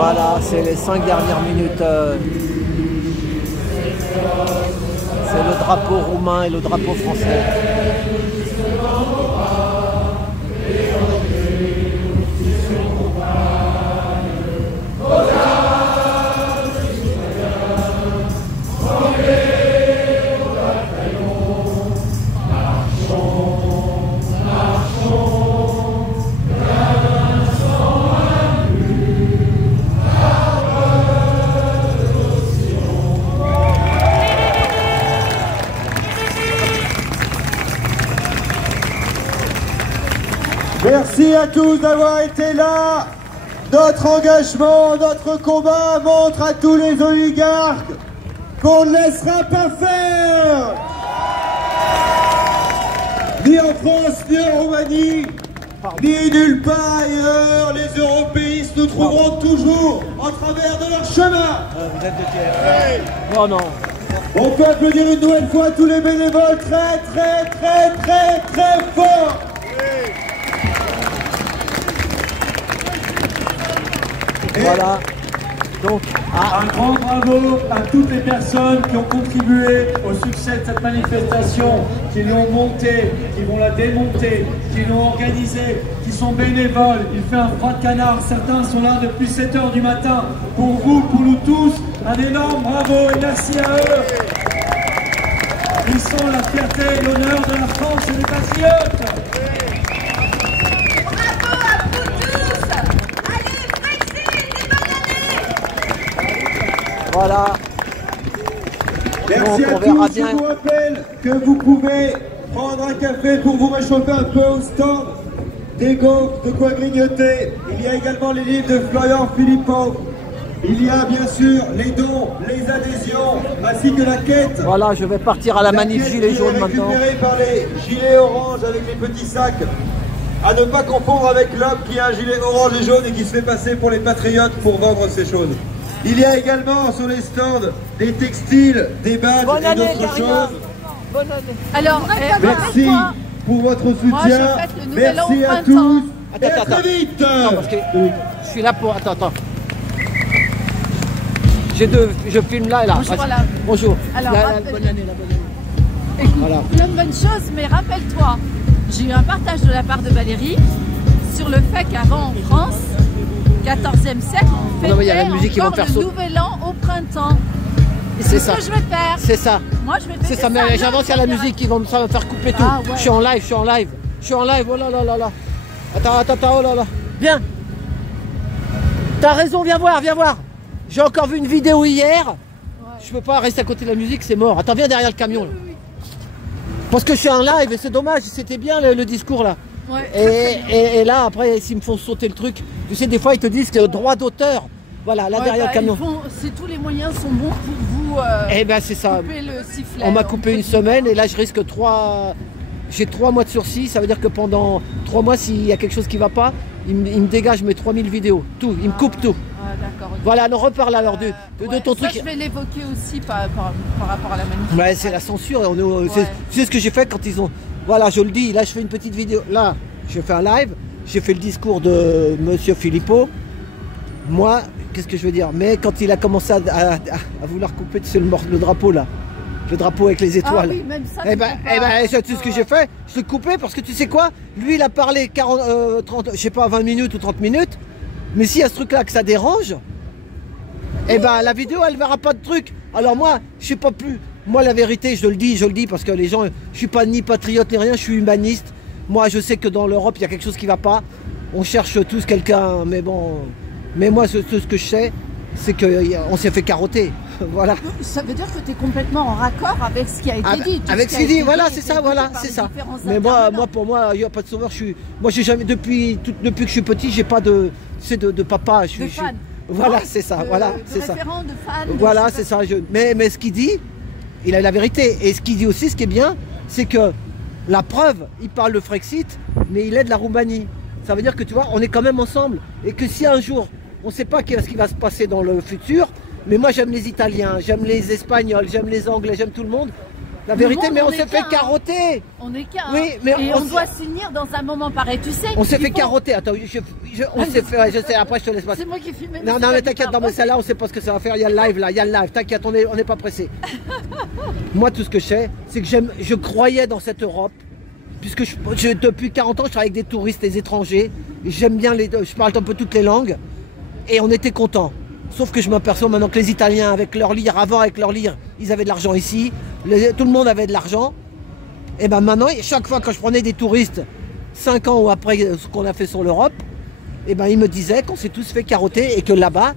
Voilà, c'est les 5 dernières minutes. C'est le drapeau roumain et le drapeau français. Merci à tous d'avoir été là. Notre engagement, notre combat montre à tous les oligarques qu'on ne laissera pas faire. Ni en France, ni en Roumanie, ni nulle part ailleurs, les européistes nous trouveront toujours en travers de leur chemin. Vous êtes de TF. Non, non. On peut applaudir une nouvelle fois tous les bénévoles très fort. Voilà. Donc, un grand bravo à toutes les personnes qui ont contribué au succès de cette manifestation, qui l'ont montée, qui vont la démonter, qui l'ont organisée, qui sont bénévoles. Il fait un froid de canard. Certains sont là depuis 7 h du matin. Pour vous, pour nous tous, un énorme bravo et merci à eux. Ils sont la fierté et l'honneur de la France et des patriotes. voilà. Merci donc, à on verra tous. bien. Je vous rappelle que vous pouvez prendre un café pour vous réchauffer un peu au stand. Des gaufres, de quoi grignoter. Il y a également les livres de Florian Philippot. Il y a bien sûr les dons, les adhésions, ainsi que la quête. Voilà, je vais partir à la manif gilet jaune maintenant. Récupérée par les gilets orange avec les petits sacs. À ne pas confondre avec l'homme qui a un gilet orange et jaune et qui se fait passer pour les patriotes pour vendre ces choses. Il y a également sur les stands des textiles, des badges et d'autres choses. Bonne année. Alors, merci pour votre soutien. Moi, je fête le nouvel an Merci au à printemps. tous. Et à Attends. très vite. Non, parce que je suis là pour... Attends. Je filme là et là. Bonjour, Vas-y. Alain. Bonjour. Alors, La rappelle- bonne année, la bonne année. écoute, Voilà. plein de bonnes choses, mais rappelle-toi, j'ai eu un partage de la part de Valérie sur le fait qu'avant en France, 14e siècle, on Non, mais il y a la fêtait musique qui va encore me faire le sauter. nouvel an au printemps. Et C'est c'est ce ça. que je vais faire. C'est ça. Moi, je vais C'est fêter ça, mais j'avance, il y a la musique qui va me faire couper tout. Ah, ouais. Je suis en live, oh là là là là. Attends, oh là là. Viens. T'as raison, viens voir. J'ai encore vu une vidéo hier. Ouais. Je peux pas rester à côté de la musique, c'est mort. Attends, viens derrière le camion là. Parce que je suis en live et c'est dommage, c'était bien le discours là. Ouais. Et là, après, s'ils me font sauter le truc, tu sais, des fois ils te disent que droit d'auteur. Voilà, là Ouais, derrière bah, le camion. si tous les moyens sont bons pour vous Eh ben c'est ça. couper le sifflet. On m'a coupé une entre guillemets. semaine et là je risque 3... J'ai 3 mois de sursis, ça veut dire que pendant 3 mois, s'il y a quelque chose qui va pas, il me dégage mes 3000 vidéos, tout, il me coupe tout. Ah, d'accord. Ok. Voilà, on reparle alors de Ouais, ton ça, truc. je vais l'évoquer aussi par rapport à la manifestation. Ouais, c'est la censure. Ouais. C'est ce que j'ai fait quand ils ont... Voilà, je le dis, là je fais une petite vidéo. Là, je fais un live, j'ai fait le discours de Monsieur Philippot. Moi, qu'est-ce que je veux dire? Mais quand il a commencé à vouloir couper le drapeau là, le drapeau avec les étoiles. Ah oui, même ça, Eh tu ben, peux pas. tu sais ce que j'ai fait? Je l'ai coupé parce que tu sais quoi? Lui, il a parlé 30, je sais pas, 20 minutes ou 30 minutes. Mais s'il y a ce truc là que ça dérange, eh ben la vidéo elle verra pas de truc. Alors moi, je sais pas plus. Moi la vérité, je le dis parce que les gens, je suis pas ni patriote ni rien, je suis humaniste. Moi je sais que dans l'Europe il y a quelque chose qui va pas. On cherche tous quelqu'un, mais bon. Mais moi ce que je sais, c'est qu'on s'est fait carotter. Voilà. Ça veut dire que tu es complètement en raccord avec ce qui a été dit. Tout Avec ce ce qui a qu'il dit, été voilà, dit c'est et ça, été voilà, dit par c'est les ça. différents Mais intervenants. pour moi, il n'y a pas de sauveur. Moi, j'ai jamais, depuis que je suis petit, j'ai pas de, de papa. De fan. Voilà, Ouais, c'est ça, de- voilà, de c'est ça. référent, de fan, Voilà, je sais c'est pas. ça. Mais ce qu'il dit, il a la vérité. Et ce qu'il dit aussi, ce qui est bien, c'est que la preuve, il parle le Frexit, mais il aide la Roumanie. Ça veut dire que tu vois, on est quand même ensemble. Et que si un jour, on ne sait pas ce qui va se passer dans le futur, mais moi j'aime les Italiens, j'aime les Espagnols, j'aime les Anglais, j'aime tout le monde. La vérité, monde, mais on est s'est fait qu'un, carotter. On est qu'un. Oui, mais et on on doit s'unir dans un moment pareil. Tu sais. On s'est fait faut- carotter. Attends, on s'est fait. Ouais, je sais. Après, je te laisse passer. C'est moi qui filme. Non, non, mais t'inquiète, non, mais celle-là, on sait pas ce que ça va faire. Il y a le live là, il y a le live. T'inquiète, on n'est pas pressé. Moi, tout ce que je sais, c'est que je croyais dans cette Europe. Puisque depuis 40 ans, je travaille avec des touristes, des étrangers. J'aime bien je parle un peu toutes les langues. Et on était contents. Sauf que je m'aperçois maintenant que les Italiens, avec leur lire, avant avec leur lire, ils avaient de l'argent ici. Tout le monde avait de l'argent. Et ben maintenant, chaque fois que je prenais des touristes, 5 ans ou après ce qu'on a fait sur l'Europe, et ben ils me disaient qu'on s'est tous fait carotter et que là-bas,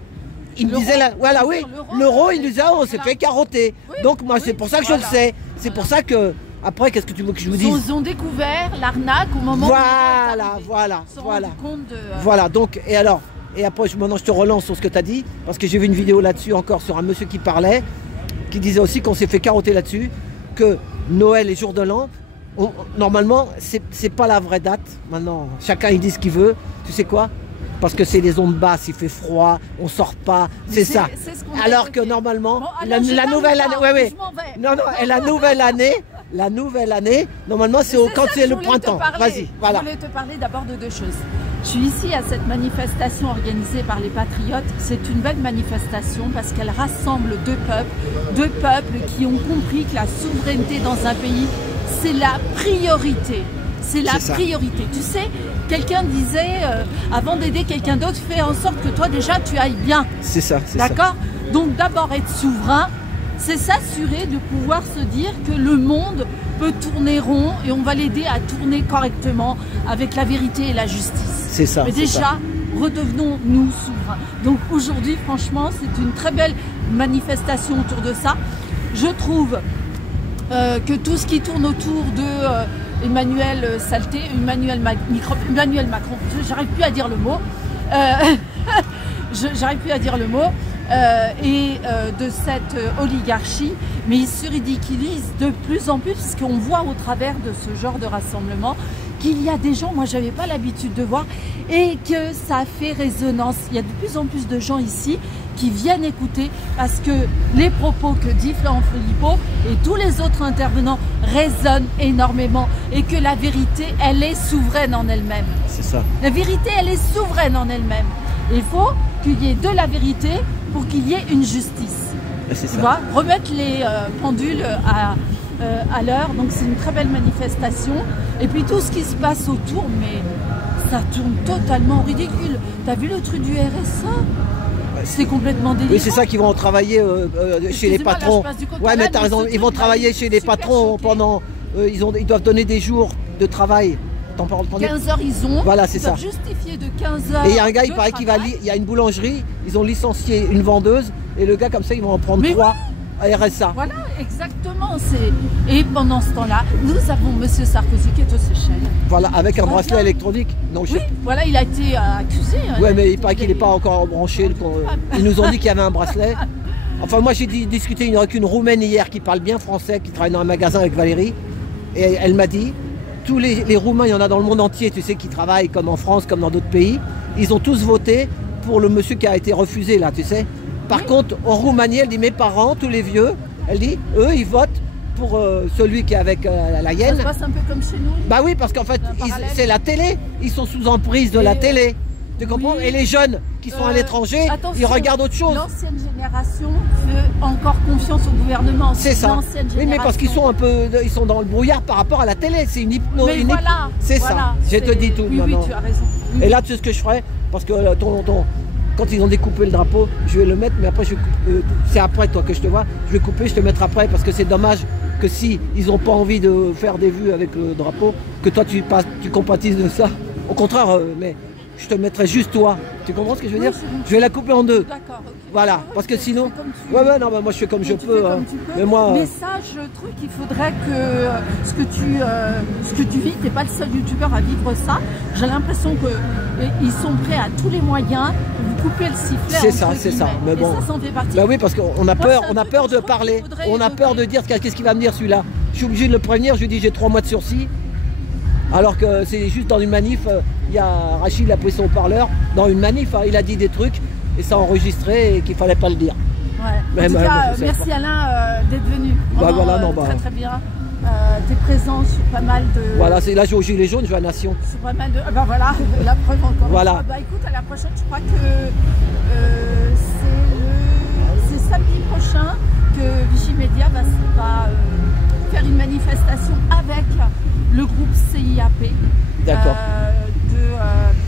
ils me disaient, voilà, oui, l'euro, ils nous disaient, on s'est fait carotter. Oui, Donc moi, oui, c'est pour ça que je voilà. le sais. C'est pour ça que, après, qu'est-ce que tu veux que je vous dise? Ils ont découvert l'arnaque au moment où Voilà, ils voilà, se sont voilà. rendus compte de. Voilà, donc, et alors, et après, maintenant, je te relance sur ce que tu as dit, parce que j'ai vu une vidéo là-dessus encore sur un monsieur qui parlait, qui disait aussi qu'on s'est fait carotter là-dessus, que Noël et jour de l'an, normalement, c'est pas la vraie date. Maintenant, chacun il dit ce qu'il veut. Tu sais quoi? Parce que c'est les ondes basses, il fait froid, on sort pas, c'est ça. c'est ce qu'on a Alors que évoqué. normalement, Bon, la alors, je nouvelle t'arrête année, pas, ouais, je m'en vais. non, non, et la nouvelle année, normalement, c'est quand ça c'est que je le voulais te printemps. parler. Vas-y, voilà. Je voulais te parler d'abord de deux choses. Je suis ici à cette manifestation organisée par les Patriotes. C'est une belle manifestation parce qu'elle rassemble deux peuples qui ont compris que la souveraineté dans un pays, c'est la priorité. C'est la C'est ça. priorité. Tu sais, quelqu'un disait, avant d'aider quelqu'un d'autre, fais en sorte que toi déjà tu ailles bien. C'est ça, c'est ça. D'accord? Donc d'abord être souverain, c'est s'assurer de pouvoir se dire que le monde peut tourner rond et on va l'aider à tourner correctement avec la vérité et la justice. C'est ça. Mais c'est ça. déjà, redevenons-nous souverains. Donc aujourd'hui, franchement, c'est une très belle manifestation autour de ça. Je trouve que tout ce qui tourne autour de Emmanuel Saleté, Emmanuel Macron, j'arrive plus à dire le mot, j'arrive plus à dire le mot, et de cette oligarchie, mais il se ridiculise de plus en plus parce qu'on voit au travers de ce genre de rassemblement qu'il y a des gens, moi j'avais pas l'habitude de voir, et que ça fait résonance. Il y a de plus en plus de gens ici qui viennent écouter parce que les propos que dit Florent Philippot et tous les autres intervenants résonnent énormément et que la vérité, elle est souveraine en elle-même. C'est ça. La vérité, elle est souveraine en elle-même. Il faut qu'il y ait de la vérité pour qu'il y ait une justice. C'est Tu ça. vois, remettre les pendules à l'heure. Donc c'est une très belle manifestation. Et puis tout ce qui se passe autour, mais ça tourne totalement au ridicule. T'as vu le truc du RSA? C'est complètement délirant. Oui, c'est ça qu'ils vont travailler chez les Excusez-moi, là, patrons. je passe du coq à Ouais, mais l'âne, t'as mais raison. ce Ils vont truc-là, travailler il chez est les super patrons choqué. pendant. Ils doivent donner des jours de travail. T'en parles 15 heures, ils ont. Voilà, c'est ils doivent ça. justifier de 15 heures. Et il y a un gars, il de paraît qu'il va. travail. Il y a une boulangerie. Ils ont licencié une vendeuse. Et le gars, comme ça, ils vont en prendre Mais 3 à RSA. Voilà, exactement. Et pendant ce temps-là, nous avons M. Sarkozy qui est aux Seychelles. Voilà, avec un Très bracelet bien. électronique. Non, je Oui, sais. voilà, il a été accusé. Ouais, mais il paraît qu'il n'est pas encore branché. Ils nous ont dit qu'il y avait un bracelet. Enfin, moi, j'ai discuté avec une Roumaine hier qui parle bien français, qui travaille dans un magasin avec Valérie. Et elle m'a dit, tous les Roumains, il y en a dans le monde entier, tu sais, qui travaillent comme en France, comme dans d'autres pays. Ils ont tous voté pour le monsieur qui a été refusé, là, tu sais. Par contre, en Roumanie, elle dit, mes parents, tous les vieux, elle dit, eux, ils votent pour celui qui est avec la Ça hyène. se passe un peu comme chez nous. Bah oui, parce qu'en fait, Un parallèle. c'est la télé. Ils sont sous emprise de la télé. Tu comprends? oui. Et les jeunes qui sont à l'étranger, Attention, ils regardent autre chose. L'ancienne génération fait encore confiance au gouvernement. C'est ça. L'ancienne Oui, mais parce qu'ils sont un peu, ils sont dans le brouillard par rapport à la télé. C'est une hypnose. Mais voilà. C'est voilà, ça. Je te c'est- dis tout Oui, maintenant. oui, tu as raison. Oui, Et là, tu sais ce que je ferais? Parce que quand ils ont découpé le drapeau, je vais le mettre, mais après, c'est après toi que je te vois. Je vais couper, je te mettrai après parce que c'est dommage que si ils n'ont pas envie de faire des vues avec le drapeau, que toi tu compatisses de ça. Au contraire, mais je te mettrai juste toi. Tu comprends ce que je veux Oui, dire? c'est bon. Je vais la couper en deux. D'accord, ok. Voilà, Ouais, parce que tu sinon. fais comme tu Ouais, veux. ouais, non, bah, moi je fais comme je Tu peux. fais Hein. comme tu peux. Mais moi. Message, truc, il faudrait que ce que tu vis, t'es pas le seul youtubeur à vivre ça. J'ai l'impression qu'ils sont prêts à tous les moyens pour vous couper le sifflet. C'est ça, entre c'est ça. guillemets. Mais bon. Et ça en fait partie. Bah oui, parce qu'on a Moi, peur, c'est un on a truc peur que de je trouve parler, qu'il faudrait on a peur de évoquer. dire qu'est-ce qu'il va me dire celui-là. Je suis obligé de le prévenir, je lui dis j'ai 3 mois de sursis. Alors que c'est juste dans une manif, il y a Rachid a pris son haut-parleur, dans une manif, hein, il a dit des trucs et ça a enregistré et qu'il fallait pas le dire. Mais, en tout moi, cas, je sais merci pas. Alain d'être venu. Bah, Vraiment, voilà, non, bah. très très bien. T'es présent sur pas mal de... Voilà, c'est là, je joue aux Gilets jaunes, je joue à Nation. Sur pas mal de... Ah bah voilà, la preuve encore. Voilà. Ah bah écoute, à la prochaine, je crois que c'est samedi prochain que Vigimedia va faire une manifestation avec le groupe CIAP. D'accord.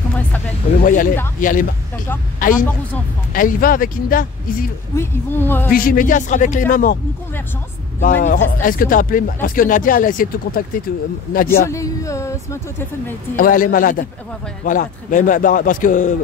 Comment elle s'appelle? Moi, il y a Inda. les... D'accord. Ah, Par rapport aux enfants. Elle y va avec Inda? Oui, ils vont... Vigimedia sera avec vont les faire mamans. Une convergence. Bah, manifestation. est-ce que tu as appelé? La Parce que semaine Nadia, elle a essayé de te contacter. Nadia. Je l'ai eu ce matin au téléphone, mais elle était... Ah ouais, elle est malade. Elle Voilà. était pas très Mais, bien. parce que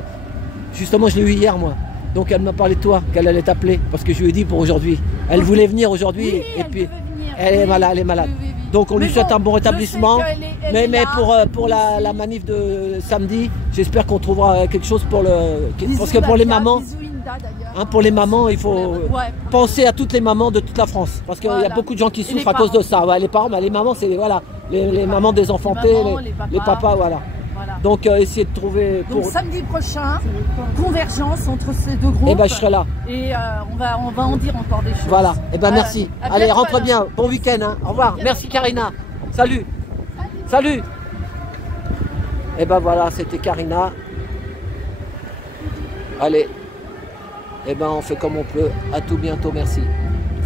justement, je l'ai eu hier, moi. Donc elle m'a parlé de toi, qu'elle allait t'appeler. Parce que je lui ai dit pour aujourd'hui. Elle voulait venir aujourd'hui. Oui, Et elle puis, devait venir. elle est Oui, malade. Elle est malade. oui. Donc on lui Mais souhaite bon, un bon rétablissement. je sais qu'elle est Mais là, pour la manif de samedi, j'espère qu'on trouvera quelque chose pour le. Bisous, Parce que pour les Nadia, mamans, bisous, Inda, d'ailleurs. hein, pour les mamans, il faut Ouais. penser à toutes les mamans de toute la France. Parce qu'il y a Voilà. beaucoup de gens qui Et souffrent les à cause de parents. ça. Ouais, les parents, mais les mamans, c'est voilà, les mamans désenfantées, Les mamans, les papas. voilà. Voilà. Donc essayer de trouver. Donc samedi prochain, convergence entre ces deux groupes. Eh ben je serai là. Et on va en dire encore des choses. Voilà. Eh ben merci. À Allez, bientôt, rentre Alain. bien. Bon week-end. Hein. Au revoir. Merci Karina. Salut. Salut. Et ben voilà, c'était Karina. Allez. Eh ben on fait comme on peut. À tout bientôt. Merci.